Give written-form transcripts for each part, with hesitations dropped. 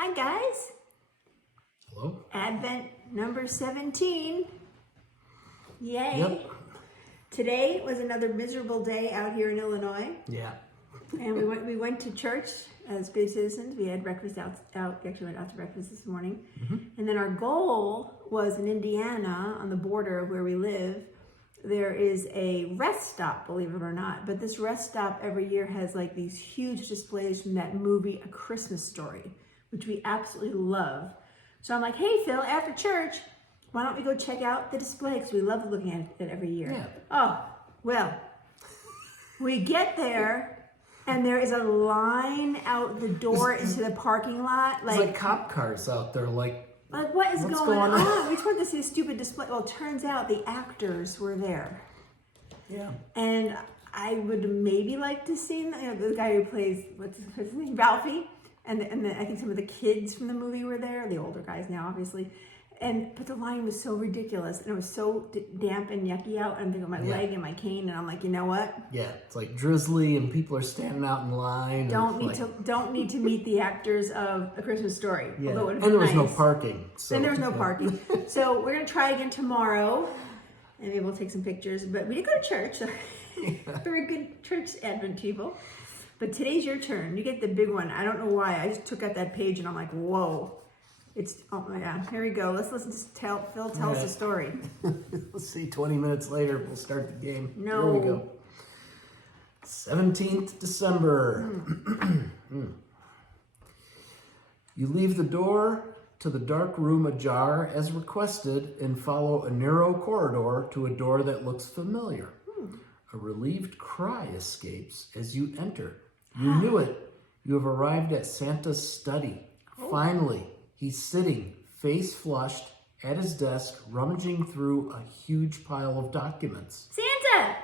Hi guys. Hello. Advent number 17. Yay. Yep. Today was another miserable day out here in Illinois. Yeah. And we went to church as good citizens. We had breakfast out. We actually went out to breakfast this morning. And then our goal was in Indiana, on the border of where we live. There is a rest stop, believe it or not. But this rest stop every year has like these huge displays from that movie, A Christmas Story, which we absolutely love. So I'm like, hey, Phil, after church, why don't we go check out the display? Because we love looking at it every year. Yeah. Oh, well, we get there and there is a line out the door into the parking lot. It's like cop cars out there, like what is what's going going on? We just wanted to see a stupid display. Well, it turns out the actors were there. Yeah. And I would maybe like to see the guy who plays, what's his name, Ralphie. And I think some of the kids from the movie were there, the older guys now, obviously. But the line was so ridiculous, and it was so damp and yucky out. I'm thinking of my leg and my cane, and I'm like, you know what? Yeah, it's like drizzly, and people are standing out in line. Don't need to meet the actors of A Christmas Story. Yeah, And there was no parking. So, and there was no parking. So we're gonna try again tomorrow, and maybe we'll take some pictures. But we did go to church. So we're a good church Advent people. But today's your turn. You get the big one. I don't know why. I just took out that page and I'm like, whoa. Oh my God. Here we go. Let's listen to Phil tell us a story. Let's see, 20 minutes later, we'll start the game. No. Here we go. 17th December. You leave the door to the dark room ajar as requested and follow a narrow corridor to a door that looks familiar. A relieved cry escapes as you enter. You knew it. You have arrived at Santa's study. Finally, he's sitting, face flushed, at his desk, rummaging through a huge pile of documents. Santa!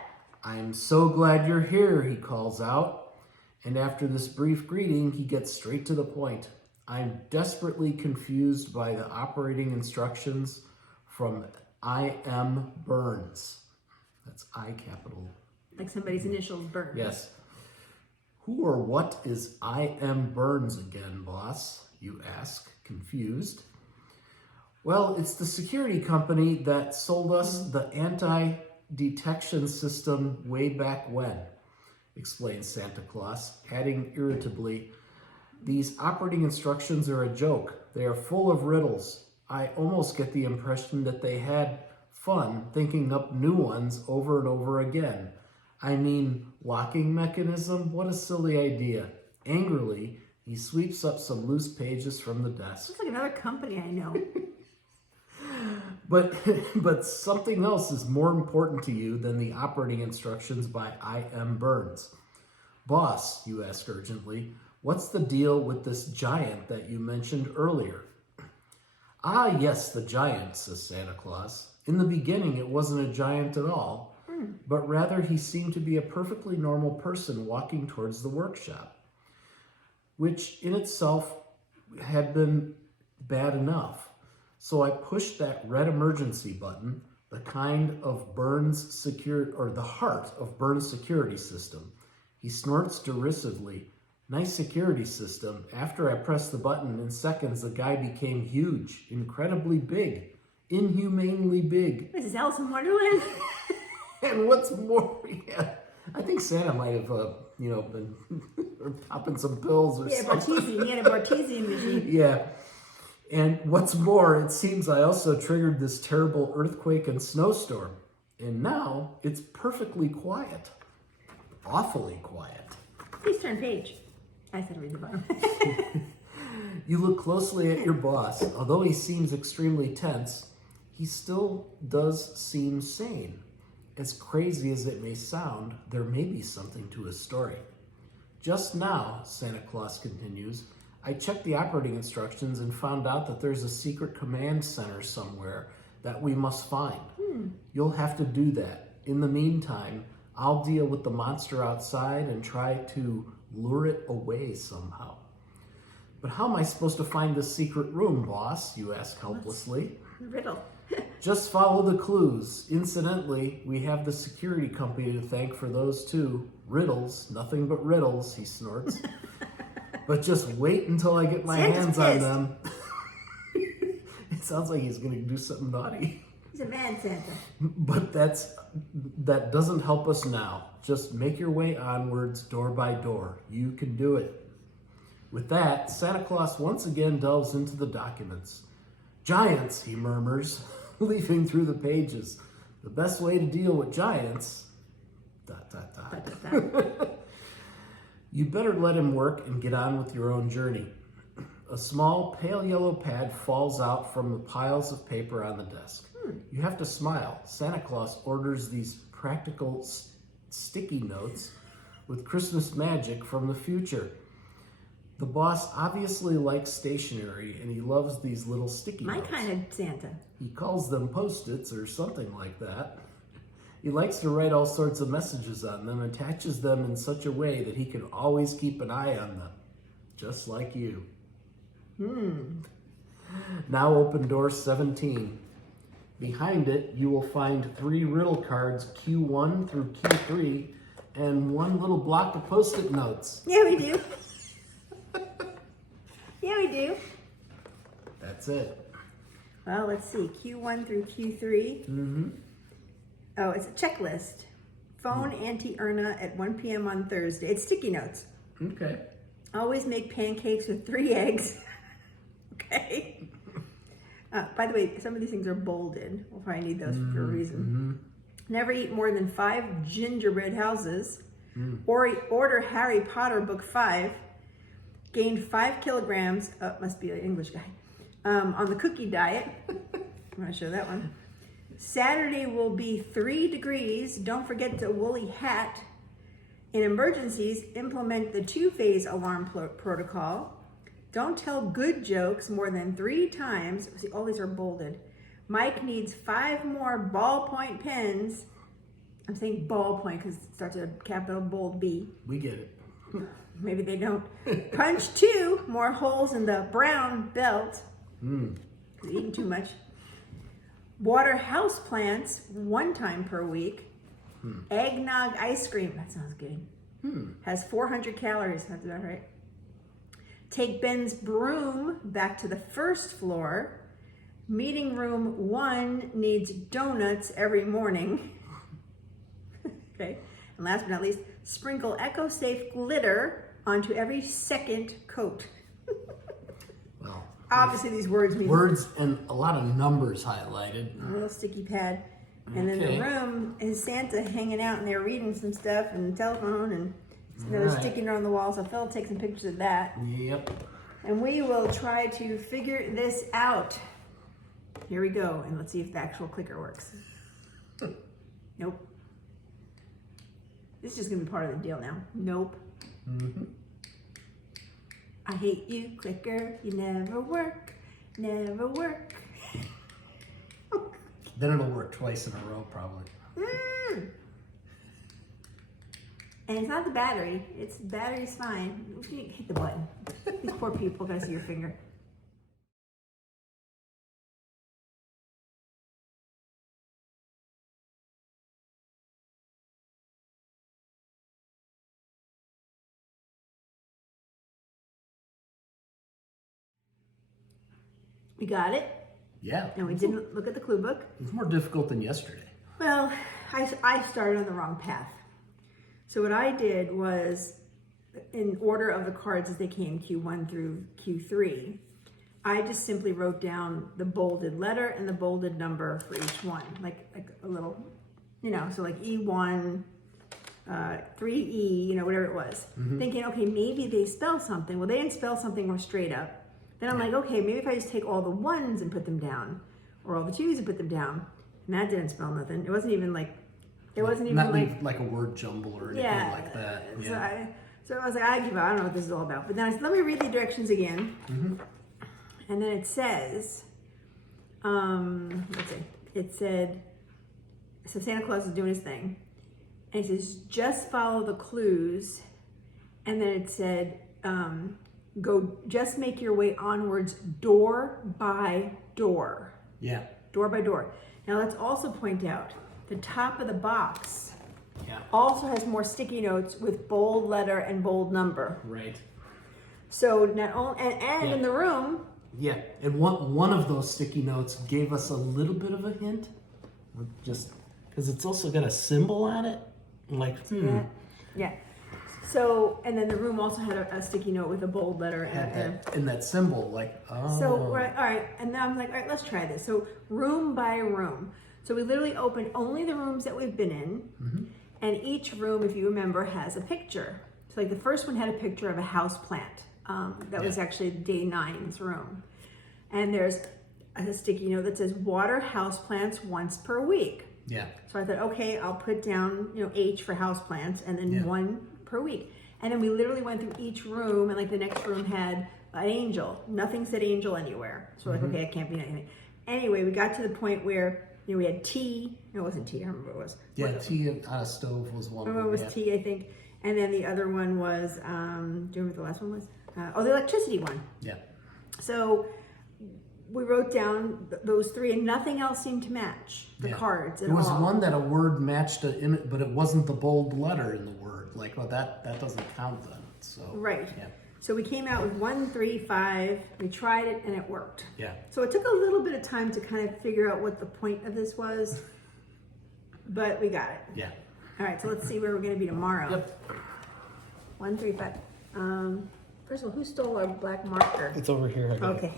I am so glad you're here, he calls out. And after this brief greeting, he gets straight to the point. I'm desperately confused by the operating instructions from I.M. Burns. That's I capital. Like somebody's initials burned. Yes. Who or what is I.M. Burns again, boss? You ask, confused. Well, it's the security company that sold us the anti-detection system way back when, explains Santa Claus, adding irritably, these operating instructions are a joke. They are full of riddles. I almost get the impression that they had fun thinking up new ones over and over again. I mean, locking mechanism? What a silly idea. Angrily, he sweeps up some loose pages from the desk. Looks like another company I know. But something else is more important to you than the operating instructions by I.M. Burns. Boss, you ask urgently, what's the deal with this giant that you mentioned earlier? Ah, yes, the giant, says Santa Claus. In the beginning, it wasn't a giant at all, but rather he seemed to be a perfectly normal person walking towards the workshop, which in itself had been bad enough. So I pushed that red emergency button, the kind of the heart of Burns' security system. He snorts derisively. Nice security system. After I pressed the button, in seconds, the guy became huge, incredibly big. Inhumanely big. This is Alice in Wonderland. And what's more, I think Santa might have, been popping some pills or something. He had a Bartesian machine. Yeah. And what's more, it seems I also triggered this terrible earthquake and snowstorm. And now it's perfectly quiet. Awfully quiet. Please turn page. I said read the bottom. You look closely at your boss. Although he seems extremely tense, he still does seem sane. As crazy as it may sound, there may be something to his story. Just now, Santa Claus continues, I checked the operating instructions and found out that there's a secret command center somewhere that we must find. You'll have to do that. In the meantime, I'll deal with the monster outside and try to lure it away somehow. But how am I supposed to find this secret room, boss? You ask helplessly. Riddle. Just follow the clues. Incidentally, we have the security company to thank for those too. Riddles, nothing but riddles, he snorts. But just wait until I get my Santa's hands on pissed. them. It sounds like he's going to do something naughty. He's a mad Santa. But that doesn't help us now. Just make your way onwards, door by door. You can do it. With that, Santa Claus once again delves into the documents. Giants, he murmurs, leafing through the pages. The best way to deal with giants... ... You better let him work and get on with your own journey. A small, pale yellow pad falls out from the piles of paper on the desk. You have to smile. Santa Claus orders these practical sticky notes with Christmas magic from the future. The boss obviously likes stationery, and he loves these little sticky notes. My kind of Santa. He calls them Post-its or something like that. He likes to write all sorts of messages on them, attaches them in such a way that he can always keep an eye on them, just like you. Now open door 17. Behind it, you will find 3 riddle cards, Q1 through Q3, and 1 little block of Post-it notes. Yeah, we do. Yeah, we do. That's it. Well, let's see. Q1 through Q3. Oh, it's a checklist. Phone Auntie Erna at 1 p.m. on Thursday. It's sticky notes. Okay. Always make pancakes with 3 eggs. Okay. By the way, some of these things are bolded. We'll probably need those for a reason. Never eat more than 5 gingerbread houses. Or order Harry Potter book 5. Gained 5 kilograms. Must be an English guy. On the cookie diet. I'm going to show that one. Saturday will be 3 degrees. Don't forget the woolly hat. In emergencies, implement the 2-phase alarm protocol. Don't tell good jokes more than 3 times. See, all these are bolded. Mike needs 5 more ballpoint pens. I'm saying ballpoint because it starts with a capital bold B. We get it. Maybe they don't. Punch 2 more holes in the brown belt. Eating too much. Water house plants 1 time per week. Eggnog ice cream. That sounds good. Has 400 calories. That's about right. Take Ben's broom back to the 1st floor. Meeting room 1 needs donuts every morning. Okay. And last but not least, sprinkle eco-safe glitter onto every 2nd coat. Well, obviously these words mean words and a lot of numbers highlighted. a little sticky pad. And then the room is Santa hanging out and they're reading some stuff and telephone and they're sticking it on the wall. So Phil will take some pictures of that. Yep. And we will try to figure this out. Here we go. And let's see if the actual clicker works. Nope. This is just gonna be part of the deal now. Nope. I hate you, clicker. You never work. Never work. Then it'll work twice in a row, probably. And it's not the battery. It's the battery's fine. Hit the button. These poor people gotta see your finger. We got it. Yeah. And we didn't look at the clue book. It's more difficult than yesterday. Well, I started on the wrong path. So what I did was, in order of the cards as they came, Q1 through Q3, I just simply wrote down the bolded letter and the bolded number for each one, like a little, so like E1, 3E, whatever it was. Thinking, okay, maybe they spell something. Well, they didn't spell something more straight up. Then I'm like, okay, maybe if I just take all the 1s and put them down, or all the 2s and put them down, and that didn't spell nothing. It wasn't even like, like a word jumble or anything like that. Yeah. So I was like, I give up. I don't know what this is all about. But then I said, let me read the directions again. And then it says, let's see. It said, so Santa Claus is doing his thing. And it says, just follow the clues. And then it said, just make your way onwards door by door. Yeah. Door by door. Now let's also point out, the top of the box also has more sticky notes with bold letter and bold number. Right. So not only and in the room. Yeah, and one of those sticky notes gave us a little bit of a hint, just because it's also got a symbol on it. Like, Yeah. So, and then the room also had a sticky note with a bold letter and that symbol, like, oh. So, all right, and then I'm like, all right, let's try this. So, room by room. So we literally opened only the rooms that we've been in, and each room, if you remember, has a picture. So, like the first one had a picture of a house plant. That was actually day 9's room, and there's a sticky note that says water house plants once per week. Yeah. So I thought, okay, I'll put down, H for house plants, and then 1 per week. And then we literally went through each room, and like the next room had an angel. Nothing said angel anywhere. So we're like, okay, it can't be anything. Anyway, we got to the point where we had tea. No, it wasn't tea. I don't remember what it was. Yeah, tea on a stove was one of them. One was tea, I think. And then the other one was, do you remember what the last one was? The electricity one. Yeah. So we wrote down those 3, and nothing else seemed to match the cards at all. There was one that a word matched an image, but it wasn't the bold letter in the word. Like, well, that doesn't count then. So right. Yeah. So we came out with 1, 3, 5. We tried it, and it worked. Yeah. So it took a little bit of time to kind of figure out what the point of this was, but we got it. Yeah. All right. So let's see where we're going to be tomorrow. Yep. 1, 3, 5. First of all, who stole our black marker? It's over here. I got Okay.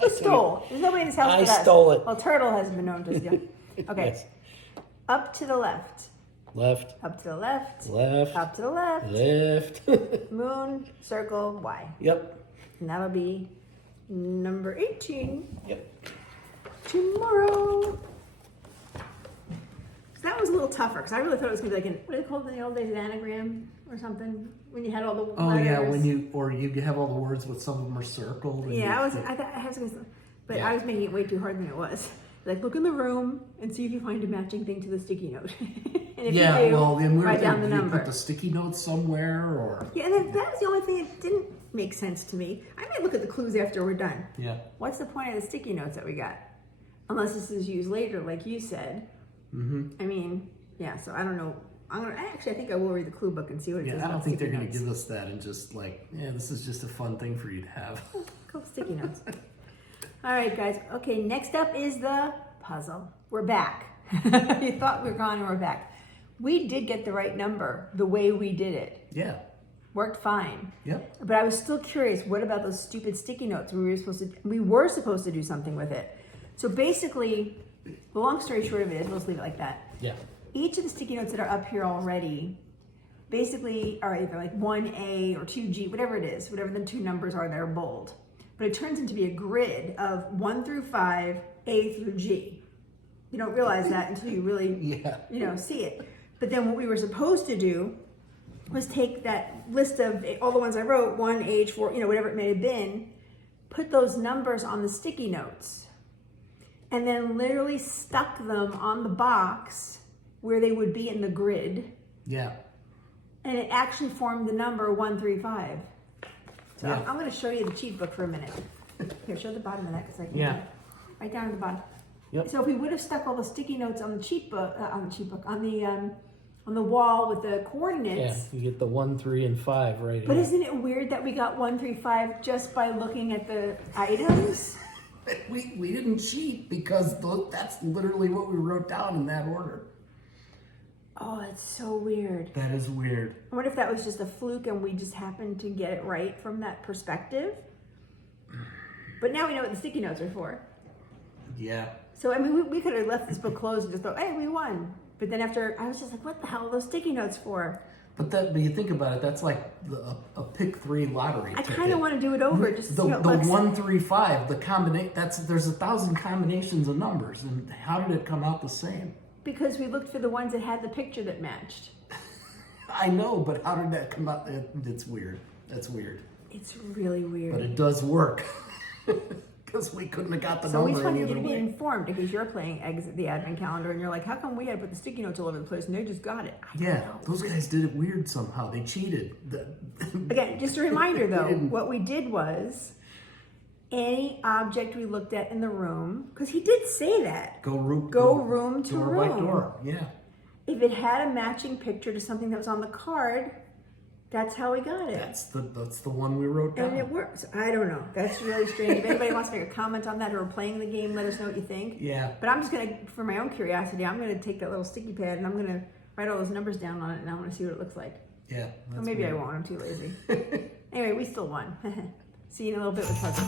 Who stole? There's nobody in this house I but us. stole it. Well, Turtle hasn't been known to steal. Okay. Yes. Up to the left. Left. Up to the left. Left. Up to the left. Left. Moon, circle, Y. Yep. And that'll be number 18 Yep. tomorrow. So that was a little tougher because I really thought it was going to be like what do they call it in the old days, an anagram or something? When you had all the letters. Oh yeah, when you have all the words, but some of them are circled. And Yeah, I thought I was going to, but I was making it way too hard than it was. Like, look in the room and see if you find a matching thing to the sticky note. And if you do, well, then write down the you number. put the sticky notes somewhere, or Yeah, and then that was the only thing that didn't make sense to me. I may look at the clues after we're done. yeah. What's the point of the sticky notes that we got? Unless this is used later, like you said. I mean, yeah. So I don't know. I think I will read the clue book and see what it says. I don't about think they're sticky going to notes. give us that and just like, this is just a fun thing for you to have. Couple sticky notes. All right, guys. Okay, next up is the puzzle. We're back. You thought we were gone, and we're back. We did get the right number the way we did it. Yeah. Worked fine. Yep. But I was still curious. What about those stupid sticky notes? We were supposed to do something with it. So basically, the long story short of it is, let's leave it like that. Yeah. Each of the sticky notes that are up here already basically are either like 1A or 2G, whatever it is, whatever the 2 numbers are that are bold. But it turns into be a grid of 1 through 5, A through G. You don't realize that until you really, see it. But then what we were supposed to do was take that list of all the ones I wrote, 1, H, 4, whatever it may have been, put those numbers on the sticky notes, and then literally stuck them on the box where they would be in the grid. Yeah. And it actually formed the number 135. So Yeah. I'm going to show you the cheat book for a minute. Here, show the bottom of that because I can. Yeah. Right down at the bottom. Yep. So if we would have stuck all the sticky notes on the cheat book, on the wall with the coordinates. Yeah, you get the 1, 3, and 5 right But here. isn't it weird that we got 1, 3, 5 just by looking at the items? We didn't cheat because that's literally what we wrote down in that order. Oh, it's so weird. That is weird. I wonder if that was just a fluke and we just happened to get it right from that perspective. But now we know what the sticky notes are for. Yeah. So, I mean, we could have left this book closed and just thought, hey, we won. But then after, I was just like, what the hell are those sticky notes for? But you think about it, that's like a pick 3 lottery I ticket. kind of want to do it over just to The see how it looks. 1, 3, 5, there's 1,000 combinations of numbers, and how did it come out the same? Because we looked for the ones that had the picture that matched. I know, but how did that come out? It's weird. That's weird. It's really weird. But it does work. Because we couldn't have got the So we number just wanted any you to other be way. informed because you're playing Exit the Advent Calendar and you're like, how come we had to put the sticky notes all over the place and they just got it? I don't know. Those guys did it weird somehow. They cheated. Again, just a reminder though, didn't. what we did was any object we looked at in the room, because he did say that. Go room to door room. by door. Yeah. If it had a matching picture to something that was on the card, That's how we got it. That's the one we wrote down. And it works. I don't know. That's really strange. If anybody wants to make a comment on that or playing the game, let us know what you think. Yeah. But I'm just going to, for my own curiosity, I'm going to take that little sticky pad and I'm going to write all those numbers down on it and I want to see what it looks like. Yeah. Or maybe I won't. I'm too lazy. Anyway, we still won. See you in a little bit with puzzle.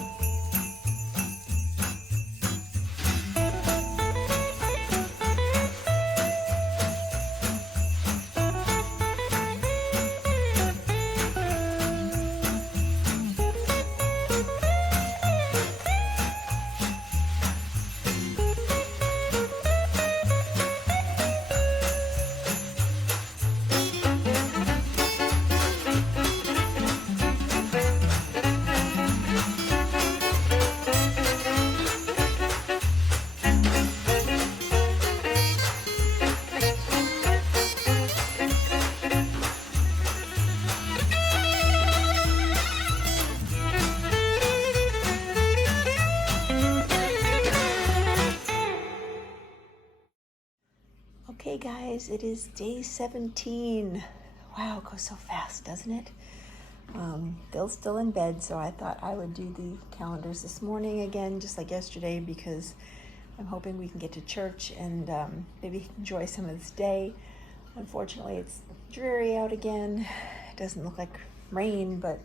Okay guys, it is day 17. Wow, it goes so fast, doesn't it? Bill's still in bed, so I thought I would do the calendars this morning again, just like yesterday, because I'm hoping we can get to church and maybe enjoy some of this day. Unfortunately, it's dreary out again. It doesn't look like rain, but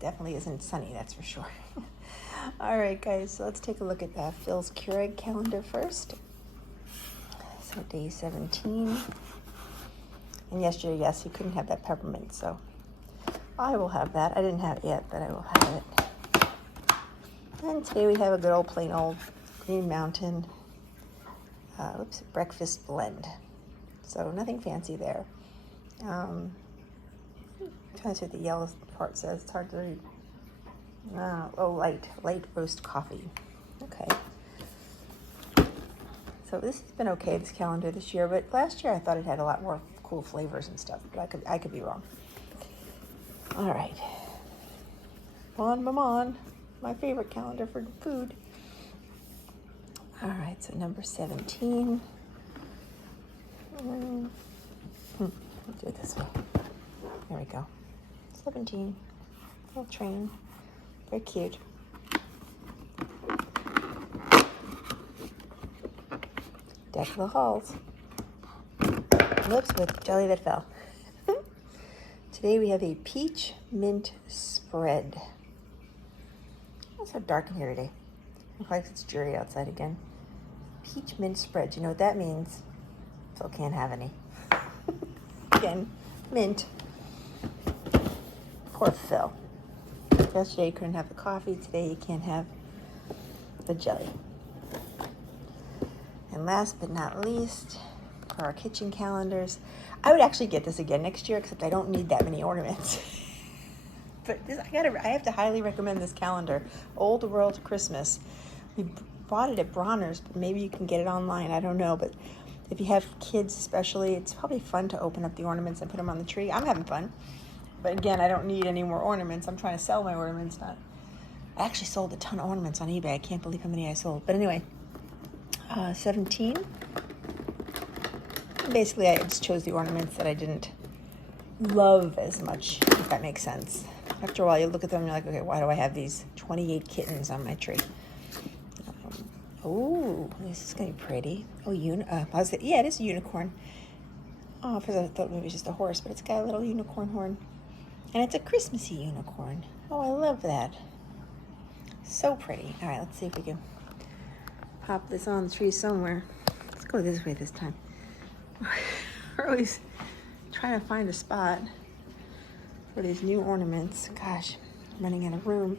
definitely isn't sunny, that's for sure. All right, guys, so let's take a look at Phil's Keurig calendar first. So day 17. And yesterday, yes, he couldn't have that peppermint, so I will have that. I didn't have it yet, but I will have it. And today we have a good old plain old Green Mountain breakfast blend. So nothing fancy there. I'm trying to see what the yellow part says. It's hard to read. Light roast coffee. Okay. So this has been okay, this calendar this year, but last year I thought it had a lot more cool flavors and stuff, but I could be wrong. All right. Bon Maman, my favorite calendar for food. All right, so number 17. We'll do it this way. There we go. 17. Little train. Very cute. Deck of the halls. Whoops, with jelly that fell. Today we have a peach mint spread. It's so dark in here today. Looks like it's dreary outside again. Peach mint spread. Do you know what that means? Phil can't have any. Again, mint. Poor Phil. Yesterday you couldn't have the coffee. Today you can't have the jelly. And last but not least, for our kitchen calendars, I would actually get this again next year, except I don't need that many ornaments. But I have to highly recommend this calendar, Old World Christmas. We bought it at Bronners, but maybe you can get it online. I don't know, but if you have kids especially, it's probably fun to open up the ornaments and put them on the tree. I'm having fun. But again, I don't need any more ornaments. I'm trying to sell my ornaments. I actually sold a ton of ornaments on eBay. I can't believe how many I sold. But anyway. 17. Basically, I just chose the ornaments that I didn't love as much, if that makes sense. After a while, you look at them and you're like, okay, why do I have these 28 kittens on my tree? Oh, this is going to be pretty. Oh, yeah, it is a unicorn. Oh, first I thought maybe it was just a horse, but it's got a little unicorn horn. And it's a Christmassy unicorn. Oh, I love that. So pretty. All right, let's see if we can pop this on the tree somewhere. Let's go this way this time. We're always trying to find a spot for these new ornaments. Gosh, I'm running out of room.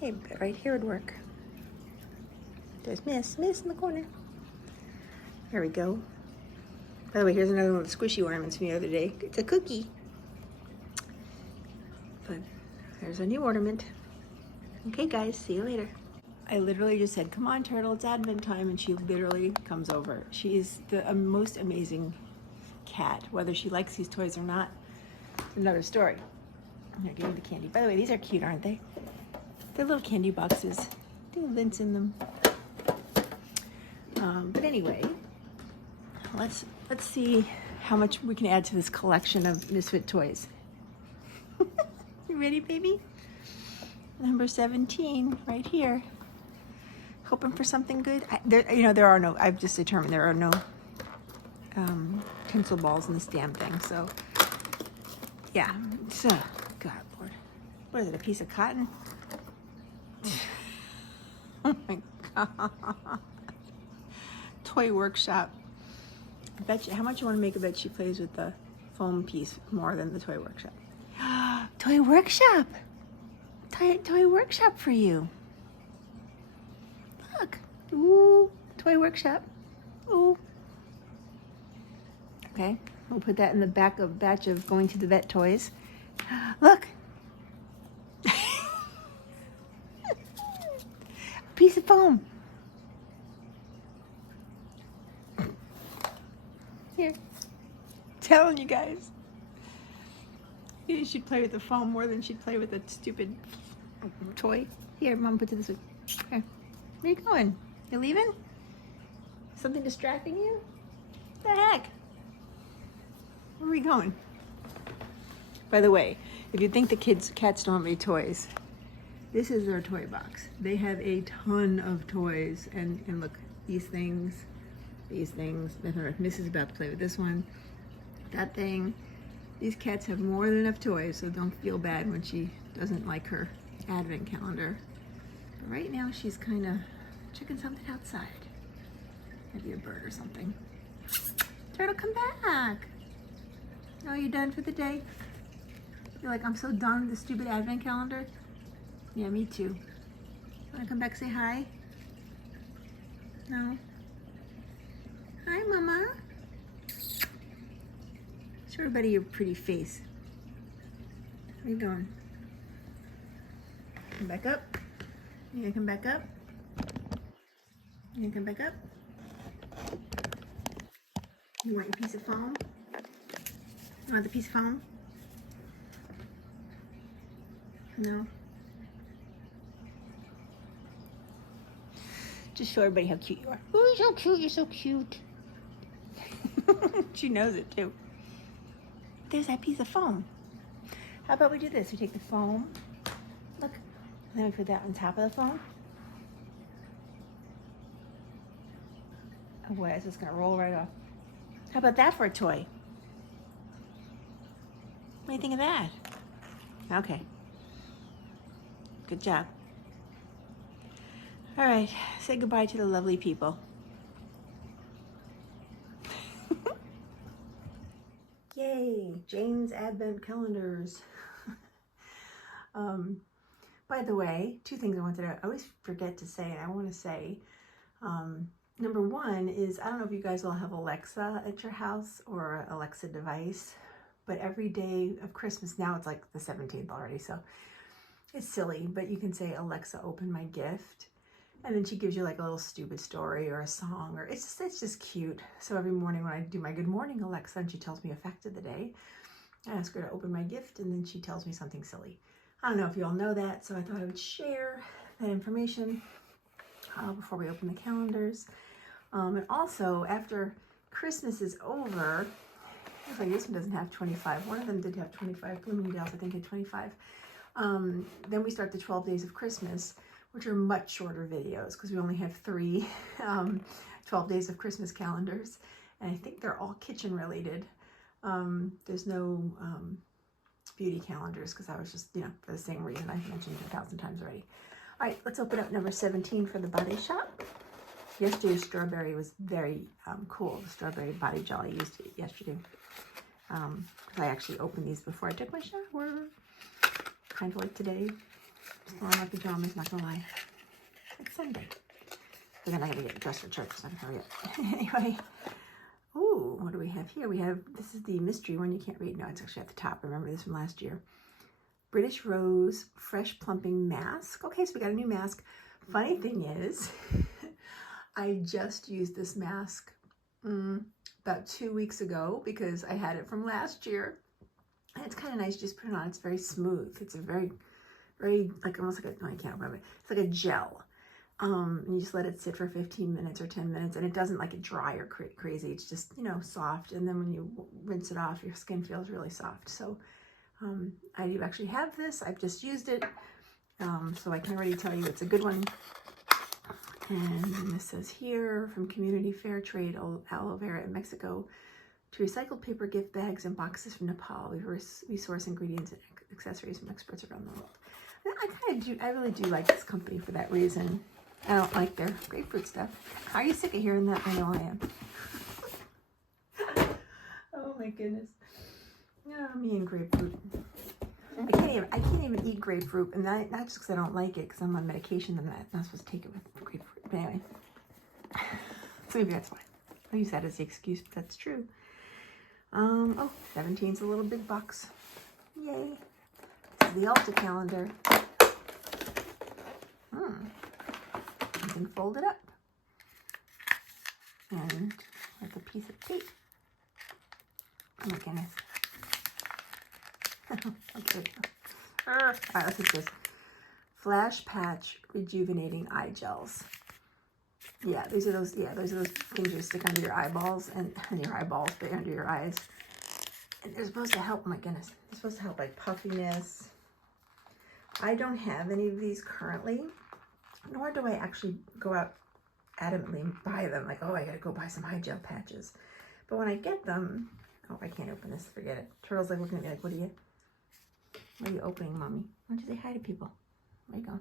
Hey, right here would work. There's Miss in the corner. There we go. By the way, here's another one of the squishy ornaments from the other day. It's a cookie. But there's a new ornament. Okay, guys, see you later. I literally just said, come on, Turtle, it's Advent time, and she literally comes over. She is the most amazing cat. Whether she likes these toys or not, it's another story. Here, give me the candy. By the way, these are cute, aren't they? They're little candy boxes. They have lints in them. But anyway, let's see how much we can add to this collection of Misfit toys. You ready, baby? Number 17, right here. Hoping for something good. There are no, I've just determined there are no tinsel balls in this damn thing. So, yeah. So, God, Lord. What is it, a piece of cotton? Oh my God. Toy Workshop. I bet you, how much you want to make a bet she plays with the foam piece more than the Toy Workshop? Toy Workshop! Toy Workshop for you. Look. Ooh, Toy Workshop. Ooh. Okay, we'll put that in the back of batch of going to the vet toys. Look. Piece of foam. Here. Telling you guys. You should play with the foam more than she'd play with a stupid toy. Here, Mom, put it this way. Here. Where you going? You leaving? Something distracting you? What the heck? Where are we going? By the way, if you think the cats don't have any toys, this is their toy box. They have a ton of toys, and look, these things. Missy's about to play with this one, that thing. These cats have more than enough toys, so don't feel bad when she doesn't like her advent calendar. But right now she's kind of checking something outside. Maybe a bird or something. Turtle, come back. Oh, you done for the day? You're like, I'm so done with the stupid advent calendar? Yeah, me too. Wanna come back and say hi? No? Hi, Mama. Show everybody your pretty face. Where you going? Come back up. You gonna come back up? You gonna come back up? You want your piece of foam? You want the piece of foam? No? Just show everybody how cute you are. Oh, you're so cute, you're so cute. She knows it too. There's that piece of foam. How about we do this? We take the foam, look, and then we put that on top of the foam. Oh boy, it's just gonna roll right off. How about that for a toy? What do you think of that? Okay. Good job. All right, say goodbye to the lovely people. Yay, Jane's Advent Calendars. By the way, two things I always forget to say, and I want to say, number one is, I don't know if you guys all have Alexa at your house or Alexa device, but every day of Christmas, now it's like the 17th already, so it's silly, but you can say, Alexa, open my gift. And then she gives you like a little stupid story or a song, or it's just cute. So every morning when I do my good morning Alexa and she tells me a fact of the day, I ask her to open my gift and then she tells me something silly. I don't know if you all know that, so I thought I would share that information before we open the calendars. And also, after Christmas is over, looks like this one doesn't have 25. One of them did have 25. Bloomingdale's, I think, had 25. Then we start the 12 days of Christmas, which are much shorter videos because we only have 3 12 days of Christmas calendars. And I think they're all kitchen related. There's no beauty calendars because I was just, for the same reason I've mentioned 1,000 times already. All right, let's open up number 17 for the Body Shop. Yesterday's strawberry was very cool. The strawberry body gel I used yesterday. I actually opened these before I took my shower. Kind of like today. Still in my pajamas, not gonna lie. It's Sunday. But then I gotta get dressed for church, so I can hurry up. Anyway. Ooh, what do we have here? This is the mystery one. You can't read. No, it's actually at the top. Remember this from last year. British Rose Fresh Plumping Mask. Okay, so we got a new mask. Funny thing is, I just used this mask about 2 weeks ago because I had it from last year. And it's kind of nice. Just put it on. It's very smooth. It's a very, like almost like no, I can't remember. It's like a gel. And you just let it sit for 15 minutes or 10 minutes, and it doesn't like it dry or crazy. It's just, soft. And then when you rinse it off, your skin feels really soft. So I do actually have this. I've just used it. So I can already tell you it's a good one. And then this says here, from Community Fair Trade Aloe Vera in Mexico to recycled paper gift bags and boxes from Nepal. We source ingredients and accessories from experts around the world. I really do like this company for that reason. I don't like their grapefruit stuff. Are you sick of hearing that? I know I am. Oh my goodness. Oh, me and grapefruit. I can't even eat grapefruit, and not just because I don't like it, because I'm on medication and I'm not supposed to take it with grapefruit. But anyway, so maybe that's why. I use that as the excuse, but that's true. Oh, 17's a little big box. Yay. This is the Ulta calendar. You can fold it up. And like a piece of tape. Oh my goodness. Okay. Alright, let's look at this. Flash Patch Rejuvenating Eye Gels. Yeah, those are those things you stick under your eyeballs and under your eyes. And they're supposed to help, oh my goodness, they're supposed to help like puffiness. I don't have any of these currently, nor do I actually go out adamantly and buy them. Like, oh, I gotta go buy some eye gel patches. But when I get them, oh, I can't open this, forget it. Turtle's like looking at me like, what are you opening, Mommy? Why don't you say hi to people? Where you going?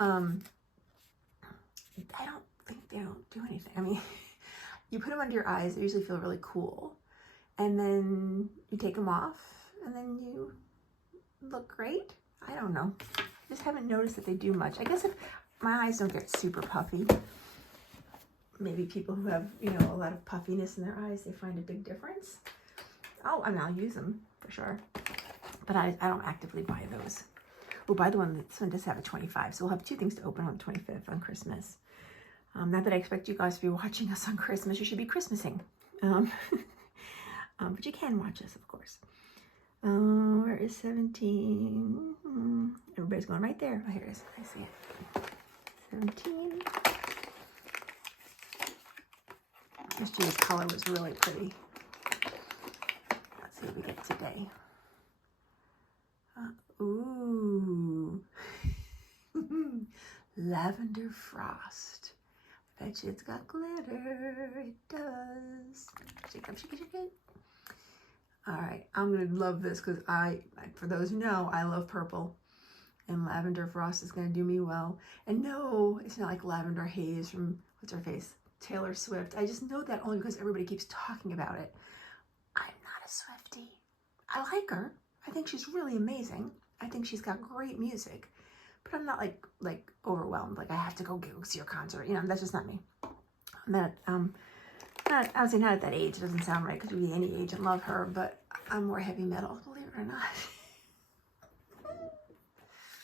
I don't think they don't do anything. I mean, you put them under your eyes, they usually feel really cool. And then you take them off, and then you look great. I don't know. I just haven't noticed that they do much. I guess if my eyes don't get super puffy, maybe people who have, a lot of puffiness in their eyes, they find a big difference. Oh, I mean, I'll use them for sure. But I don't actively buy those. Oh, by the way, this one does have a 25, so we'll have two things to open on the 25th on Christmas. Not that I expect you guys to be watching us on Christmas. You should be Christmasing. But you can watch us, of course. Where is 17? Everybody's going right there. Oh, here it is. I see it. 17. Yesterday's color was really pretty. Let's see what we get today. Ooh. Lavender Frost. Bet you it's got glitter. It does. Shake up, shake it, shake it. All right, I'm gonna love this because for those who know, I love purple, and Lavender Frost is gonna do me well. And no, it's not like Lavender Haze from what's her face, Taylor Swift. I just know that only because everybody keeps talking about it. I'm not a Swiftie. I like her. I think she's really amazing. I think she's got great music, but I'm not like overwhelmed. Like I have to go see her concert. That's just not me. I'm not, obviously not at that age. It doesn't sound right because we'd be any age and love her, but I'm more heavy metal, believe it or not.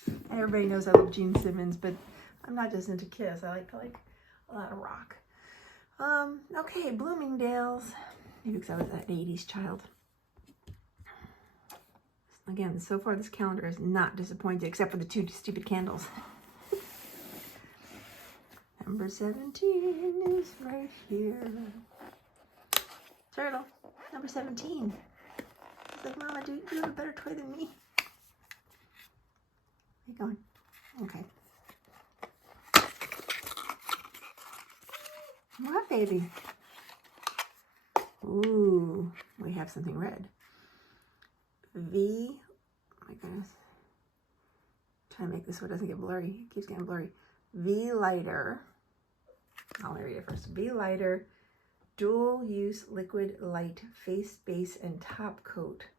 And everybody knows I love Gene Simmons, but I'm not just into Kiss. I like a lot of rock. Okay, Bloomingdale's. Maybe because I was an 80s child. Again, so far this calendar is not disappointed, except for the two stupid candles. Number 17 is right here. Turtle, number 17. He's like, Mama, do you have a better toy than me? Where you going? Okay. What, baby? Ooh, we have something red. Oh my goodness. Trying to make this so it doesn't get blurry. It keeps getting blurry. V Lighter. Let me read it first. V Lighter Dual Use Liquid Light Face Base and Top Coat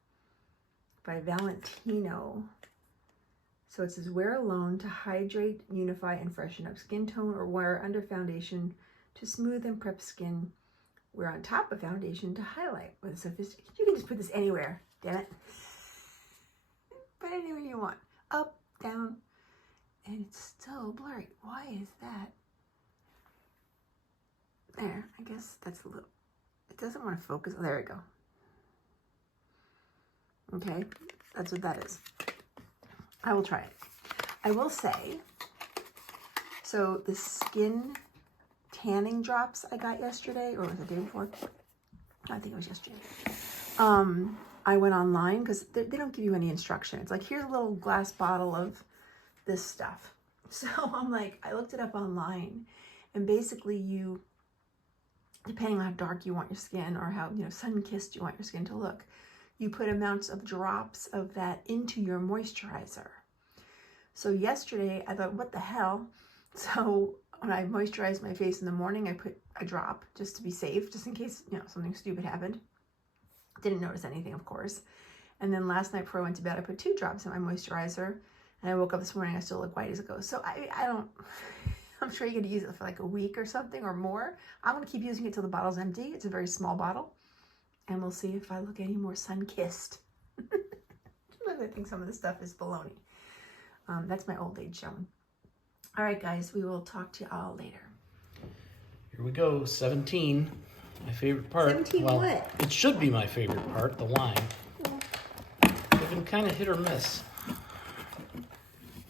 by Valentino. So it says wear alone to hydrate, unify, and freshen up skin tone, or wear under foundation to smooth and prep skin. Wear on top of foundation to highlight with a sophisticated. You can just put this anywhere, damn it. Put it anywhere you want. Up, down, and it's still blurry. Why is that? There, I guess that's a little, it doesn't want to focus. Oh, there we go. Okay, that's what that is. I will try it. I will say, so the skin tanning drops I got yesterday, or was it the day before? I think it was yesterday. I went online because they don't give you any instruction. It's like, here's a little glass bottle of this stuff. So I'm like, I looked it up online, and basically you, depending on how dark you want your skin or how, sun-kissed you want your skin to look, you put amounts of drops of that into your moisturizer. So yesterday I thought, what the hell? So when I moisturized my face in the morning, I put a drop just to be safe, just in case, something stupid happened. Didn't notice anything, of course. And then last night before I went to bed, I put 2 drops in my moisturizer, and I woke up this morning, I still look white as a ghost. So I'm sure you could use it for like a week or something or more. I'm gonna keep using it till the bottle's empty. It's a very small bottle. And we'll see if I look any more sun-kissed. I think some of this stuff is baloney. That's my old age showing. All right, guys, we will talk to you all later. Here we go, 17. My favorite part. 17 well, what? It should be my favorite part, the wine. They've been kind of hit or miss.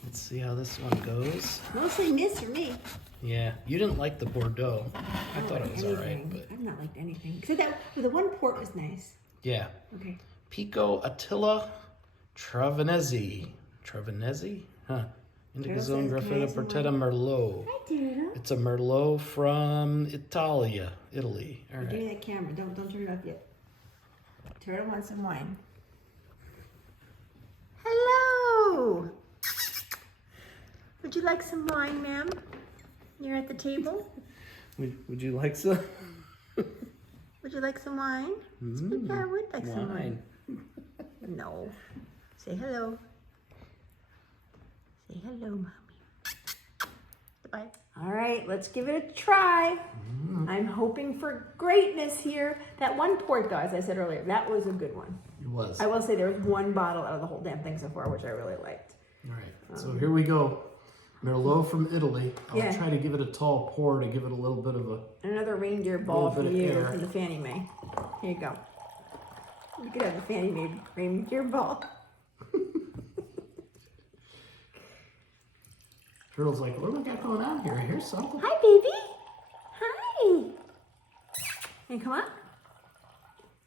Let's see how this one goes. Mostly miss for me. Yeah, you didn't like the Bordeaux. I thought it was all right, but I've not liked anything. Except that the one port was nice. yeah. Okay. Pico Attila Travanese. Travanese? Huh. Indica Zone Graffetta Portetta Merlot. Hi, Dana. It's a Merlot from Italy. All Give right. me that camera. Don't turn it up yet. Turtle wants some wine. Hello. Would you like some wine, ma'am? You're at the table. Would you like some? Would you like some wine? Yeah, I would like some wine. No. Say hello. Say hello, mommy. Bye. All right, let's give it a try. I'm hoping for greatness here. That one port, though, as I said earlier, that was a good one. It was. I will say there was one bottle out of the whole damn thing so far, which I really liked. All right, so here we go. Merlot from Italy. I'll try to give it a tall pour to give it a little bit of a... Another reindeer ball for you air. from the Fannie Mae. Here you go. You could have the Fannie Mae reindeer ball. Turtle's like, what do we got going on here? Here's something. Hi, baby. Hi. Can you come up?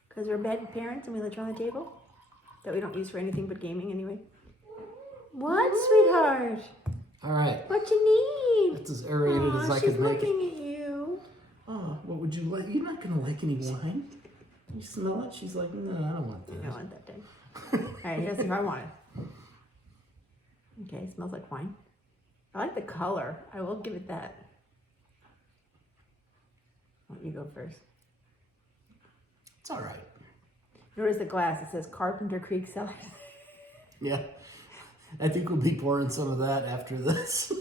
Because we're bad parents and we let you on the table that we don't use for anything but gaming anyway. What, sweetheart? All right. What you need? It's as aerated as I could make it. She's looking at you. Oh, what would you like? You're not going to like any wine. You smell it? She's like, no, I don't want this. I don't want that thing. All right, here's what I wanted. Okay, it smells like wine. I like the color. I will give it that. Why don't you go first? It's all right. Notice the glass. It says Carpenter Creek Cellars. Yeah. I think we'll be pouring some of that after this.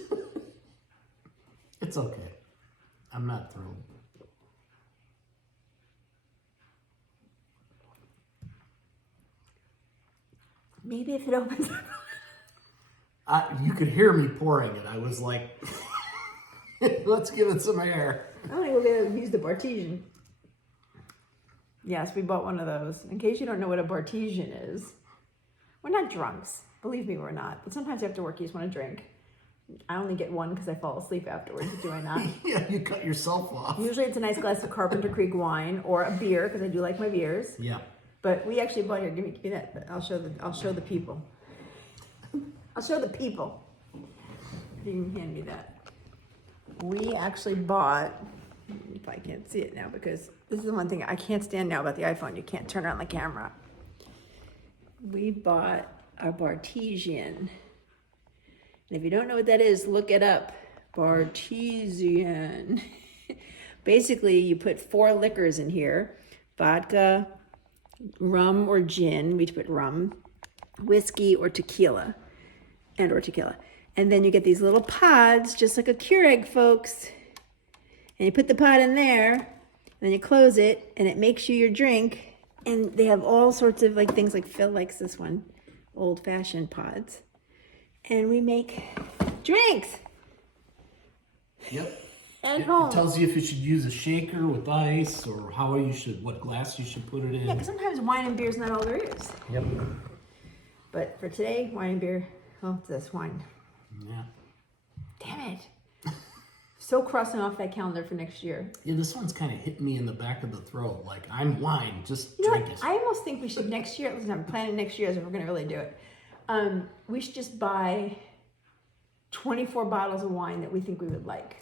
It's okay. I'm not thrilled. Maybe if it opens up. You could hear me pouring it. I was like, let's give it some air. I don't think we'll be able to use the Bartesian. Yes, we bought one of those. In case you don't know what a Bartesian is, we're not drunks. Believe me, we're not. But sometimes after work, you just want to drink. I only get one because I fall asleep afterwards, do I not? Yeah, you cut yourself off. Usually it's a nice glass of Carpenter Creek wine or a beer, because I do like my beers. Yeah. But we actually bought here. Give me that. But I'll show the people. I'll show the people. You can hand me that. We actually bought. If I can't see it now, because this is the one thing I can't stand now about the iPhone. You can't turn on the camera. We bought a Bartesian. And if you don't know what that is, look it up. Bartesian. Basically, you put 4 liquors in here. Vodka, rum or gin. We put rum. Whiskey or tequila. And then you get these little pods, just like a Keurig, folks. And you put the pod in there, and then you close it, and it makes you your drink. And they have all sorts of things like Phil likes this one, old-fashioned pods. And we make drinks. Yep. At It home. tells you if you should use a shaker with ice or what glass you should put it in. Yeah, because sometimes wine and beer is not all there is. Yep. But for today, wine and beer, it's this wine. Yeah. Damn it. so crossing off that calendar for next year. Yeah, this one's kind of hit me in the back of the throat. Like, I'm wine, just You know drink what? it. I almost think we should next year, listen, I'm planning next year as if we're going to really do it. We should just buy 24 bottles of wine that we think we would like.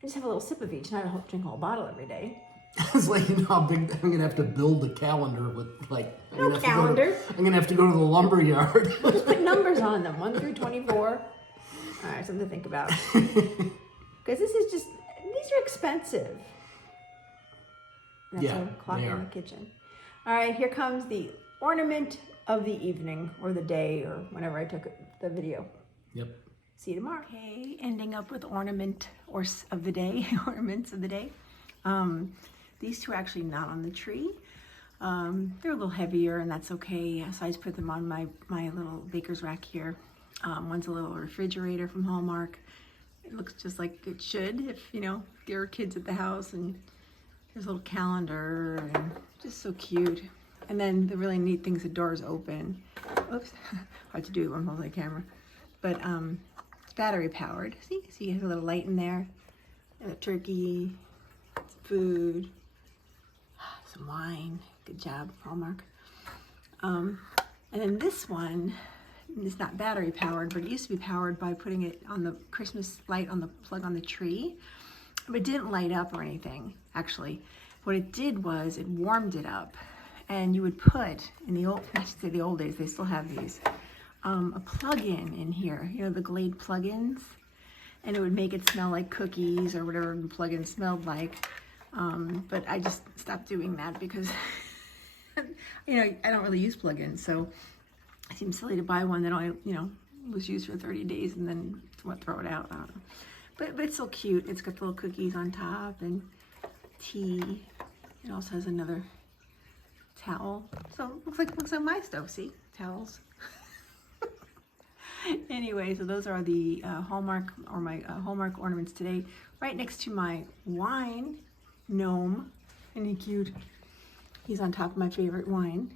And just have a little sip of each, not drink a whole bottle every day. It's like, you know how big I'm going to have to build a calendar with, like... I'm going to have to go to the lumber yard. Just put numbers on them, 1 through 24. All right, something to think about. Because this is just, these are expensive. That's a clock in the kitchen. All right, here comes the ornament of the evening or the day or whenever I took the video. Yep. See you tomorrow. Okay, ending up with ornament of the day, ornaments of the day. These two are actually not on the tree. They're a little heavier and that's okay. So I just put them on my little baker's rack here. One's a little refrigerator from Hallmark. It looks just like it should if, you know, there are kids at the house, and there's a little calendar and just so cute. And then the really neat thing's the doors open. Oops, hard to do on multi-camera. But it's battery powered. See, you have a little light in there, and a turkey, some food, some wine. Good job, Hallmark. And then this one is not battery powered, but it used to be powered by putting it on the Christmas light on the plug on the tree. But it didn't light up or anything, actually. What it did was it warmed it up, and you would put, in the old, I should say the old days, they still have these, a plug-in in here, you know, the Glade plug-ins, and it would make it smell like cookies or whatever the plug-in smelled like. But I just stopped doing that because, you know, I don't really use plug-ins, so it seems silly to buy one that only, you know, was used for 30 days and then throw it out. I don't know. But it's so cute. It's got the little cookies on top and tea. It also has another towel. So looks like my stove. See, towels. Anyway, so those are the Hallmark or my Hallmark ornaments today. Right next to my wine gnome. Isn't he cute? He's on top of my favorite wine.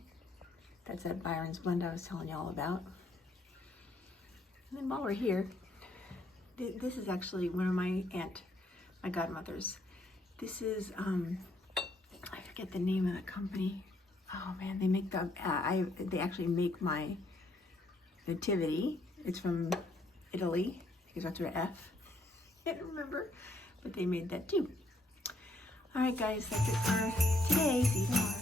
That's that Byron's blend I was telling you all about. And then while we're here, this is actually one of my godmother's. This is, I forget the name of the company. Oh man, they make they actually make my nativity. It's from Italy. I think it starts with an F. I can't remember, but they made that too. All right, guys, that's it for today. See you tomorrow.